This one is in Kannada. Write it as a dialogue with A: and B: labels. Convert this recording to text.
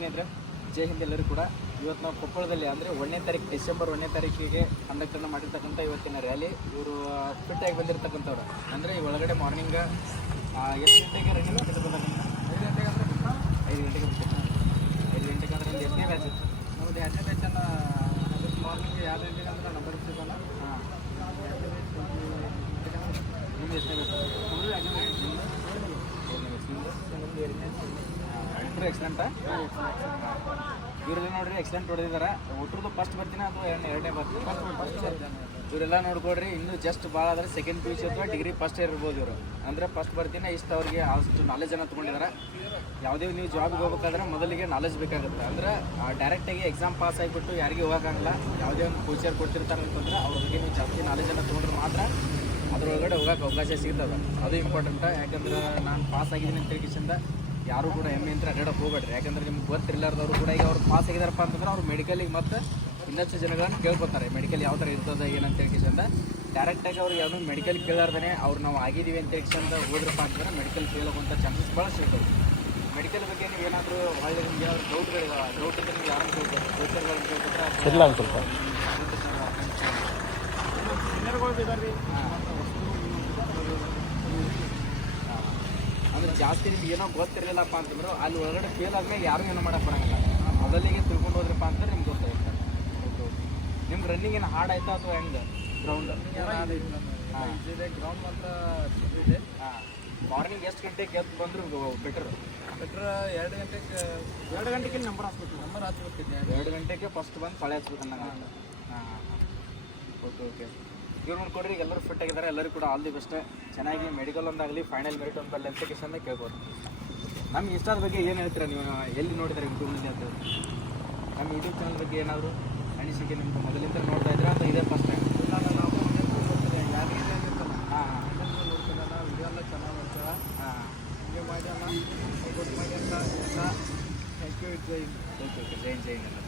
A: ಸ್ನೇಹಿತರೆ ಜೈ ಹಿಂದ್ ಎಲ್ಲರೂ ಕೂಡ. ಇವತ್ತು ನಾವು ಕೊಪ್ಪಳದಲ್ಲಿ ಅಂದರೆ ಒಂದನೇ ತಾರೀಕು ಡಿಸೆಂಬರ್ ಒಂದನೇ ತಾರೀಕಿಗೆ ಕಂಡಕ್ಟರ್ನ ಮಾಡಿರ್ತಕ್ಕಂಥ ಇವತ್ತಿನ ರ್ಯಾಲಿ ಇವರು ಫಿಟ್ ಆಗಿ ಬಂದಿರತಕ್ಕಂಥವ್ರು. ಅಂದರೆ ಈ ಒಳಗಡೆ ಮಾರ್ನಿಂಗ್ ಎಷ್ಟು ಗಂಟೆಗೆ ಬಿಟ್ಟಿರ್ತಾರೆ ಐದು ಗಂಟೆಗೆ ಅಂದರೆ ಐದು ಗಂಟೆಗೆ ಐದು ಗಂಟೆಗೆ ಅಂದರೆ ಒಂದು ಎಷ್ಟನೇ ಬ್ಯಾಚ್ ನಮ್ಮದು ಎರಡನೇ ಬ್ಯಾಚನ್ನು ಮಾರ್ನಿಂಗ್ ಯಾವ ಗಂಟೆಗೆ ಅಂದ್ರೆ ನಂಬರ್ ಇರ್ತದಲ್ಲ ಹಾಂ. ನಿಮ್ದು ಎಷ್ಟನೇ ಬ್ಯಾಚ್ ಇಬ್ಬರು ಎಕ್ಸಿಡೆಂಟ್ ಇವರೆಲ್ಲ ನೋಡ್ರಿ ಎಕ್ಸಲೆಂಟ್ ಹೊಡೆದಿದ್ದಾರೆ ಹುಟ್ಟರದು ಫಸ್ಟ್ ಬರ್ತೀನಿ ಅಥವಾ ಎರಡನೇ ಬರ್ತೀನಿ. ಇವರೆಲ್ಲ ನೋಡ್ಕೊಡ್ರಿ ಇನ್ನು ಜಸ್ಟ್ ಭಾಳ ಆದರೆ ಸೆಕೆಂಡ್ ಪಿ ಯು ಸಿ ಅಥವಾ ಡಿಗ್ರಿ ಫಸ್ಟ್ ಇಯರ್ ಇರ್ಬೋದು ಇವರು. ಅಂದರೆ ಫಸ್ಟ್ ಬರ್ತೀನಿ, ಇಷ್ಟು ಅವ್ರಿಗೆ ಅಷ್ಟು ಅನ್ನ ತೊಗೊಂಡಿದ್ದಾರೆ ಯಾವುದೇ ನೀವು ಜಾಬ್ಗೆ ಹೋಗ್ಬೇಕಾದ್ರೆ ಮೊದಲಿಗೆ ನಾಲೆಜ್ ಬೇಕಾಗುತ್ತೆ. ಅಂದರೆ ಡೈರೆಕ್ಟಾಗಿ ಎಕ್ಸಾಮ್ ಪಾಸ್ ಆಗಿಬಿಟ್ಟು ಯಾರಿಗೂ ಹೋಗೋಕ್ಕಾಗಲ್ಲ. ಯಾವುದೇ ಒಂದು ಫ್ಯೂಚರ್ ಕೊಡ್ತಿರ್ತಾರೆ ಅಂತಂದ್ರೆ ಅವ್ರ ಬಗ್ಗೆ ನೀವು ಜಾಸ್ತಿ ನಾಲೆಜನ್ನು ತೊಗೊಂಡ್ರೆ ಮಾತ್ರ ಅದರೊಳಗಡೆ ಹೋಗೋಕೆ ಅವಕಾಶ ಸಿಗ್ತದೆ. ಅದು ಇಂಪಾರ್ಟೆಂಟ ಯಾಕಂದ್ರೆ ನಾನು ಪಾಸ್ ಆಗಿದ್ದೀನಿ ಅಂತ ಯಾರು ಕೂಡ ಎಮ್ಮೆ ಅಂತ ಅಡ್ಡಾಡಕ್ಕೆ ಹೋಗ್ಬೇಡ್ರಿ. ಯಾಕಂದ್ರೆ ನಿಮ್ಗೆ ಗೊತ್ತಿರ್ಲಾರ್ದವ್ರು ಕೂಡ ಈಗ ಅವ್ರು ಪಾಸ್ ಆಗಿದಾರಪ್ಪ ಅಂತಂದ್ರೆ ಅವ್ರು ಮೆಡಿಕಲಿಗೆ ಮತ್ತೆ ಇನ್ನಷ್ಟು ಜನಗಳನ್ನ ಕೇಳ್ಕೊತಾರೆ. ಮೆಡಿಕಲ್ ಯಾವ ಥರ ಇರ್ತದೆ ಏನಂತ ಹೇಳ್ಕೊಂಡ ಡೈರೆಕ್ಟಾಗಿ ಅವ್ರು ಯಾವುದೋ ಮೆಡಿಕಲ್ ಕೇಳಾರ್ದೇ ಅವ್ರು ನಾವು ಆಗಿದ್ದೀವಿ ಅಂತ ಹೇಳ್ಕೊಂಡ ಹೋದ್ರಪ್ಪ ಅಂತಂದ್ರೆ ಮೆಡಿಕಲ್ ಕೇಳೋಕ್ಕಂಥ ಚಾನ್ಸಸ್ ಭಾಳ ಸಿಗ್ತವೆ ಮೆಡಿಕಲ್ ಬಗ್ಗೆ ನೀವು ಏನಾದರೂ ಒಳ್ಳೆ ನಿಮಗೆ ಯಾವ್ದು ಡೌಟ್ಗಳಿದಾವೆ ಡೌಟ್ ಇದ್ದರೆ ನಿಮ್ಗೆ ಯಾರು ಕೇಳ್ಬೋದು ಫ್ಯೂಚರ್ಗಳನ್ನು ಕೇಳ್ಕೊಟ್ರೆ
B: ಇಲ್ಲ ಒಂದು ಸ್ವಲ್ಪ
A: ಅಂದ್ರೆ ಜಾಸ್ತಿ ನಿಮ್ಗೆ ಏನೋ ಗೊತ್ತಿರಲಿಲ್ಲಪ್ಪ ಅಂತಂದ್ರೆ ಅಲ್ಲಿ ಒಳಗಡೆ ಫೇಲ್ ಆದ್ಮೇಲೆ ಯಾರು ಏನೋ ಮಾಡಕ್ಕೆ ಬರಂಗಿಲ್ಲ. ಮೊದಲಿಗೆ ತಿಳ್ಕೊಂಡು ಹೋದ್ರಪ್ಪ ಅಂತ ನಿಮ್ಗೆ ಗೊತ್ತಾಯ್ತು ನಿಮ್ಗೆ ರನ್ನಿಂಗ್ ಏನು ಹಾರ್ಡ್ ಆಯ್ತಾ ಅಥವಾ ಹೆಂಗೆ? ಗ್ರೌಂಡ್
C: ಗ್ರೌಂಡ್ ಮಾತ್ರ ಇದೆ
A: ಹಾಂ. ಮಾರ್ನಿಂಗ್ ಎಷ್ಟು ಗಂಟೆಗೆ ಎದ್ದು ಬಂದ್ರು ಬೆಟರ್
C: ಬೆಟರ್ ಎರಡು ಗಂಟೆಗೆ
A: ಎರಡು ಗಂಟೆಗೆ ನಂಬರ್ ಹಾಕ್ಬೇಕು
C: ನಂಬರ್ ಹಾಕ್ಬೇಕಿದೆ
A: ಎರಡು ಗಂಟೆಗೆ ಫಸ್ಟ್ ಬಂದು ಕಳೆ ಹಚ್ಬೇಕು ಹಾಂ. ಓಕೆ ಓಕೆ ಇವ್ರು ನೋಡ್ಕೊಡ್ರಿ ಈಗ ಎಲ್ಲರೂ ಫಿಟ್ ಆಗಿದ್ದಾರೆ ಎಲ್ಲರೂ ಕೂಡ ಆಲ್ ದಿ ಬೆಸ್ಟ್ ಚೆನ್ನಾಗಿ ಮೆಡಿಕಲ್ ಒಂದಾಗಲಿ ಫೈನಲ್ ಮೆರಿಟ್ ಒಂದು ಬರಲಿ ಅಂತ ಕಿಶನ್ ಕೇಳ್ಬೋದು. ನಮ್ಮ ಇಷ್ಟದ ಬಗ್ಗೆ ಏನು ಹೇಳ್ತೀರಾ ನೀವು? ಎಲ್ಲಿ ನೋಡಿದ್ರೆ ಯೂಟ್ಯೂಬ್ನಲ್ಲಿ ಅಂತ? ನಮ್ಮ ಯೂಟ್ಯೂಬ್ ಚಾನಲ್ ಬಗ್ಗೆ ಏನಾದರೂ? ಅನಿಸಿಕೆ ನಿಮ್ಗೆ ಮೊದಲಿಂದ ನೋಡ್ತಾ ಇದ್ರೆ ಅಥವಾ ಇದೇ first time
C: thank you
A: Jain Jain ಎಲ್ಲ